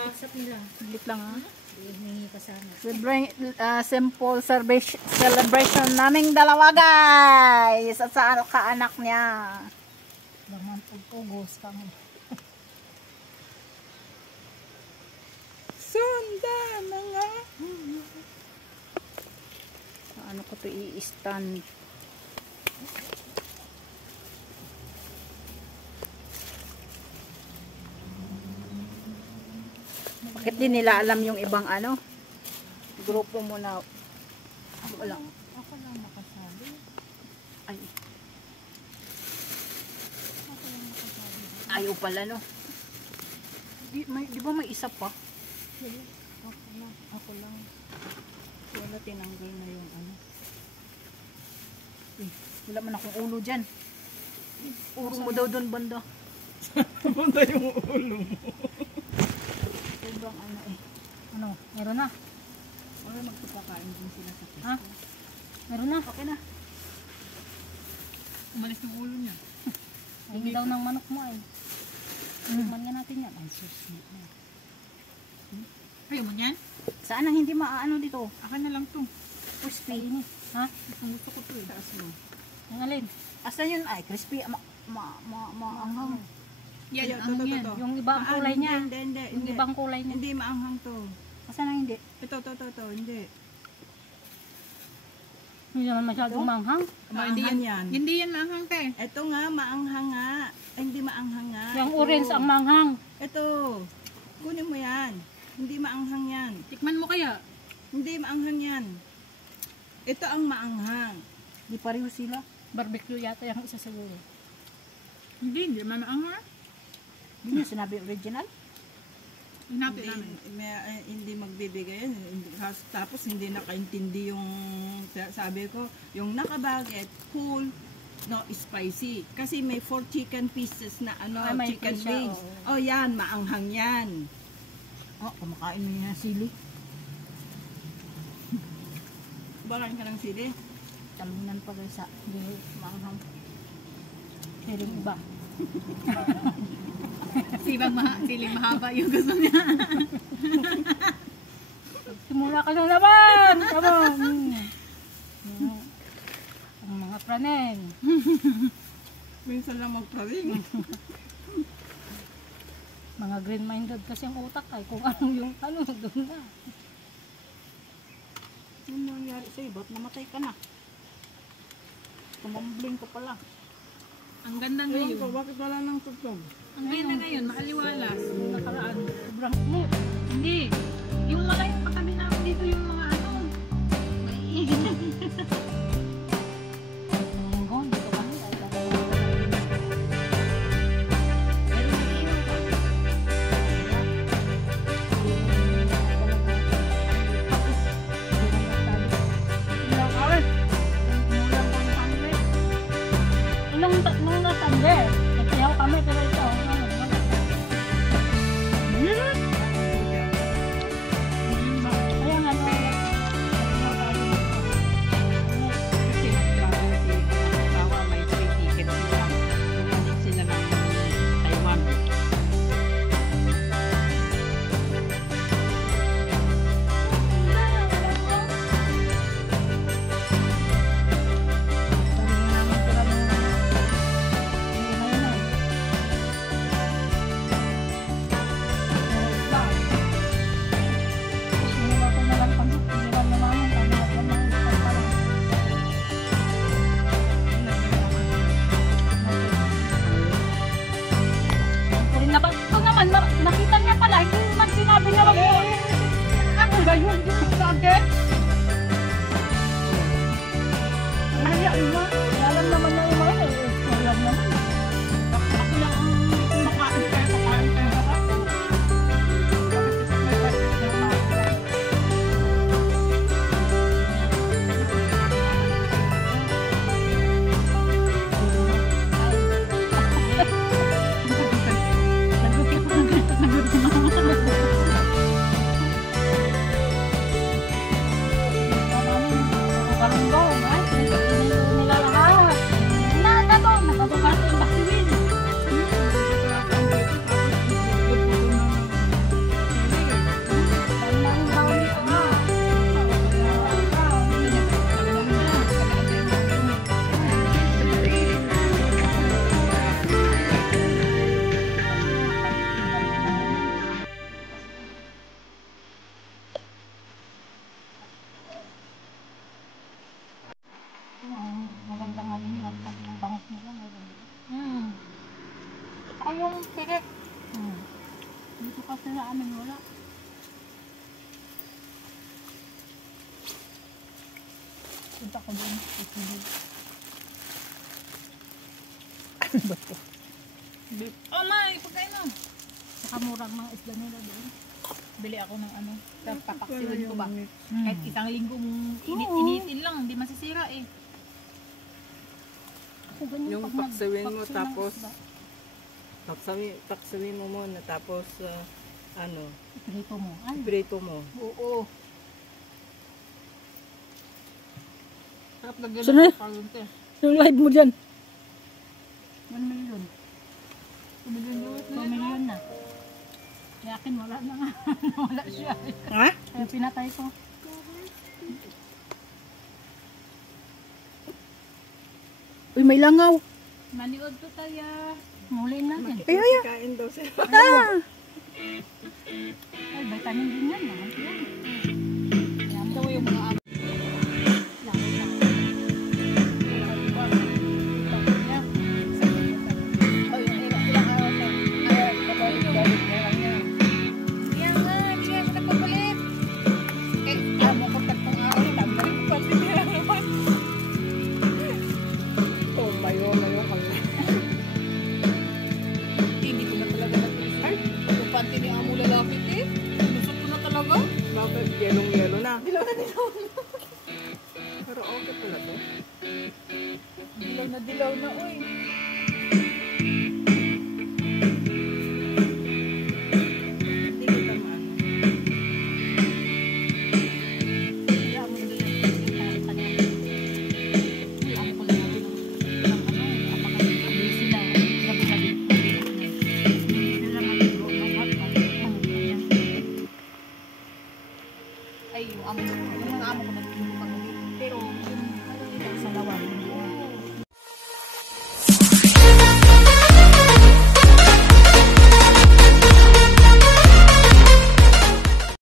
WhatsApp nila. Saglit lang ha. Hihingi ka sana. Simple celebration naming dalawa guys. At sa ano ka-anak niya. Laman pagpugos ka mo. Sunda na nga. Ano ko to i-stand? Bakit din nila alam yung ibang ano? Grupo mo na wala. Ako lang makasabi. Ay. Ako lang makasabi. Ayaw pala no. Di ba may isa pa? Ako lang. Wala, tinanggal na yung ano. Wala man akong ulo dyan. Urong mo daw doon banda. Banda yung ulo mo. Sobrang ano eh. Ano? Meron na? Wala magpapakain din sila sa Ha? Meron na? Okay na. Umalis yung ulo niya. Hingi daw ng manok mo ay. Tikman nga natin yan. Ay, susunod na. Ayaw mo niyan? Saan ang hindi maaano dito? Akin na lang to. Crispy. Kainin. Ha? Ang gusto ko to eh. Taas mo. Ang alin? Asan yun? Ay, crispy. Maanghang. Yan, Yan, ano yan? Yung iba ang kulay niya. Hindi. Yung ibang kulay niya. Hindi maanghang to. Asan ang hindi? Ito, hindi. Hindi naman masyadong manghang. Hindi yan. Hindi yan maanghang te. Ito nga, maanghang nga. Ay, hindi maanghang nga. Yung Ito. orange ang manghang. Ito. Kunin mo yan. Hindi maanghang yan. Tikman mo kaya. Hindi maanghang yan. Ito ang maanghang. Di pareho sila. Barbecue yata yung isa siguro. Hindi naman maanghang. Hindi niya sinabi original. Hinapit Hindi, namin. hindi magbibigay yan. Tapos hindi nakaintindi yung sabi ko, yung nakabaget, full, no spicy. Kasi may 4 chicken pieces na ano, Ah, may chicken fish siya, wings. Oh, yan, maanghang yan. Oh, kumakain mo niya sili. Balan ka ng sili. Talunan pa guys sa hindi maanghang. Siling iba. Siling mahaba yung gusto niya. Simula ka na naman! Come on! Ang mga praning. Minsan lang magparing. Mga green-minded kasi ang utak ay kung anong yung ano, doon na. Ano nangyari sa'yo? Ba't namatay ka na? Tumambling ka pala. Ang ganda Ewan ko, ngayon. bakit wala nang tutog? Ang ganda ngayon, makaliwalas. Yung nakaraan. Sobrang smooth. Hindi. Yung mga yung katabi namin dito yung mga ano. Maiigit. Hanggang dito kami. Ay, Pero nag-iinom pa. Nung nasande, nagsayaw kami pero ito, ano, kaya nga, Kasi bago si Bawa may free ticket sila. Bumalik sila ng Taiwan. nakita niya pala, hindi naman sinabi na wag mo. Ako ganyan din sa akin. Ay, ma. Alam naman niya yung mga yun. Alam naman. Ako lang ang makain kayo sa ako. Saka yung tirik. Dito kasi sa amin wala. Punta ko doon. Oh, may, pagkain mo. Saka murang mga isda nila doon. Bili ako ng ano, papaksiwan ko ba? Hmm. Kahit isang linggo initin lang, hindi masisira eh. Ako ganyan Yung pag paksiwin mo, nagpaksiw ng tapos isda. paksiwin mo muna, tapos ano, Prito mo. Ay, prito mo. Oo. Sarap lagyan Saan na? ng palunte. Yung live mo dyan. 1 million. 2 million US 2 million na. Kaya akin wala na nga. Wala siya. Ha? Kaya pinatay ko. Uy, may langaw. Maniod to tayo. Muli natin. Ay, ay, ay. Kain daw sila. Ah! Ay, vitamin din yan. Naman yan. Kaya mo Ito yung mga amo. lang. Oh, yung ilang araw sa kapatid niya. Kaya nga, hindi nga siya nagpapalit. Eh, amo ko tatlong araw lang. Balik ko pati niya naman. Oh, mayo kami. Hindi ko na talaga natin. Yung panty ni amo lalapit eh. Lusot ko na talaga. Bakit yellow na? Dilaw na dilaw. Pero okay pala to. Dilaw na, uy. Hindi kita maano. Kaya mo din. Kaya kanya. Ang ko lang din ng ano. Apakabili sila. Gabi-gabi. Hindi lang ang ito. Ay, yung amo ko nagtulong kami. Pero yung Sa lawan.